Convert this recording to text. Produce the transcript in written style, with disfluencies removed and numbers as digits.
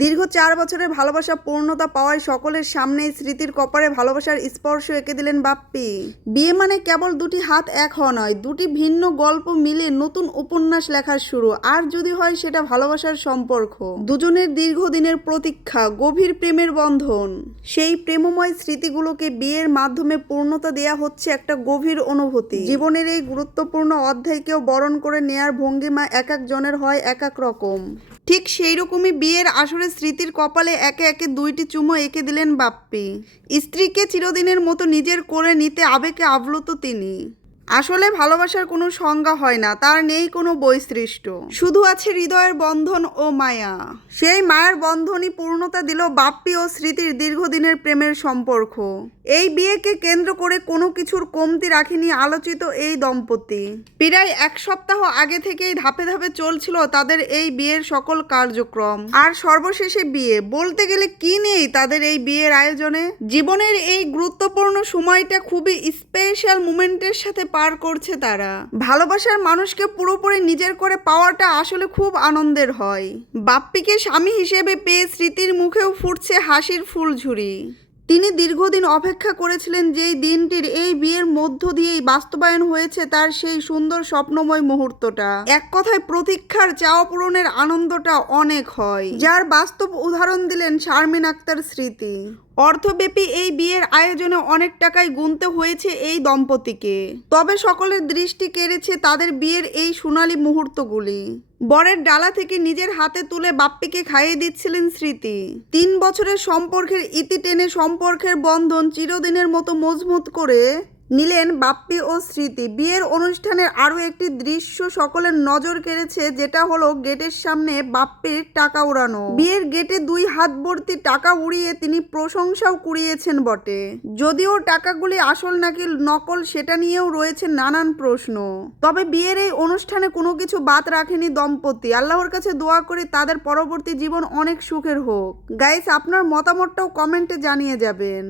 দীর্ঘ 4 বছরের ভালোবাসা পূর্ণতা পাওয়ায় সকলের সামনেই স্মৃতির কপালে ভালোবাসার স্পর্শ এঁকে দিলেন বাপ্পি। বিয়ে মানে কেবল দুটি হাত এক হওয়া নয়, দুটি ভিন্ন গল্প মিলে নতুন উপন্যাস লেখার শুরু। আর যদি হয় সেটা ভালোবাসার সম্পর্ক, দুজনের দীর্ঘদিনের প্রতীক্ষা, গভীর প্রেমের বন্ধন। সেই প্রেমময় স্মৃতিগুলোকে বিয়ের মাধ্যমে পূর্ণতা দেয়া হচ্ছে একটা গভীর অনুভূতি। জীবনের এই গুরুত্বপূর্ণ অধ্যায়কেও বরণ করে নেয়ার ভঙ্গিমা এক একজনের হয় এক এক রকম। ঠিক সেই রকমই বিয়ের আসরে স্মৃতির কপালে একে একে 2টি চুমো এঁকে দিলেন বাপ্পি। স্ত্রীকে চিরদিনের মতো নিজের করে নিতে আবেগে আপ্লুত তিনি। আসলে ভালোবাসার কোনো সংজ্ঞা হয় না, তার নেই কোনো বৈশিষ্ট্য, শুধু আছে হৃদয়ের বন্ধন ও মায়া। সেই মায়ার বন্ধনই পূর্ণতা দিল বাপ্পি ও স্মৃতির দীর্ঘদিনের প্রেমের সম্পর্ক। এই বিয়েকে কেন্দ্র করে কোনো কিছুর কমতি রাখেনি আলোচিত এই দম্পতি। প্রায় 1 সপ্তাহ আগে থেকেই ধাপে ধাপে চলছিল তাদের এই বিয়ের সকল কার্যক্রম। আর সর্বশেষে বিয়ে, বলতে গেলে কি নেই তাদের এই বিয়ের আয়োজনে। জীবনের এই গুরুত্বপূর্ণ সময়টা খুবই স্পেশাল মুমেন্টের সাথে পার করছে তারা। ভালোবাসার মানুষকে পুরোপুরি নিজের করে পাওয়াটা আসলে খুব আনন্দের হয়। বাপ্পিকে স্বামী হিসেবে পেয়ে স্মৃতির মুখেও ফুটছে হাসির ফুলঝুরি। তিনি দীর্ঘদিন অপেক্ষা করেছিলেন যেই দিনটির, এই বিয়ের মধ্য দিয়েই বাস্তবায়ন হয়েছে তার সেই সুন্দর স্বপ্নময় মুহূর্তটা। এক কথায় প্রতীক্ষার চাওয়া পূরণের আনন্দটা অনেক হয়, যার বাস্তব উদাহরণ দিলেন শারমিন আক্তার স্মৃতি। অর্থব্যাপী এই বিয়ের আয়োজনে অনেক টাকাই গুনতে হয়েছে এই দম্পতিকে, তবে সকলের দৃষ্টি কেড়েছে তাদের বিয়ের এই সোনালী মুহূর্তগুলি। বরের ডালা থেকে নিজের হাতে তুলে বাপ্পিকে খাইয়ে দিচ্ছিলেন স্মৃতি। 3 বছরের সম্পর্কের ইতি টেনে সম্পর্কের বন্ধন চিরদিনের মতো মজবুত করে নিলেন বাপ্পি ও স্মৃতি। বিয়ের অনুষ্ঠানের আরও একটি দৃশ্য সকলের নজর কেড়েছে, যেটা হলো গেটের সামনে বাপ্পির টাকা উড়ানো। বিয়ের গেটে 2 হাত ভর্তি টাকা উড়িয়ে তিনি প্রশংসাও কুড়িয়েছেন বটে, যদিও টাকাগুলি আসল নাকি নকল সেটা নিয়েও রয়েছে নানান প্রশ্ন। তবে বিয়ের এই অনুষ্ঠানে কোনো কিছু বাদ রাখেনি দম্পতি। আল্লাহর কাছে দোয়া করি তাদের পরবর্তী জীবন অনেক সুখের হোক। গাইস, আপনার মতামতটাও কমেন্টে জানিয়ে যাবেন।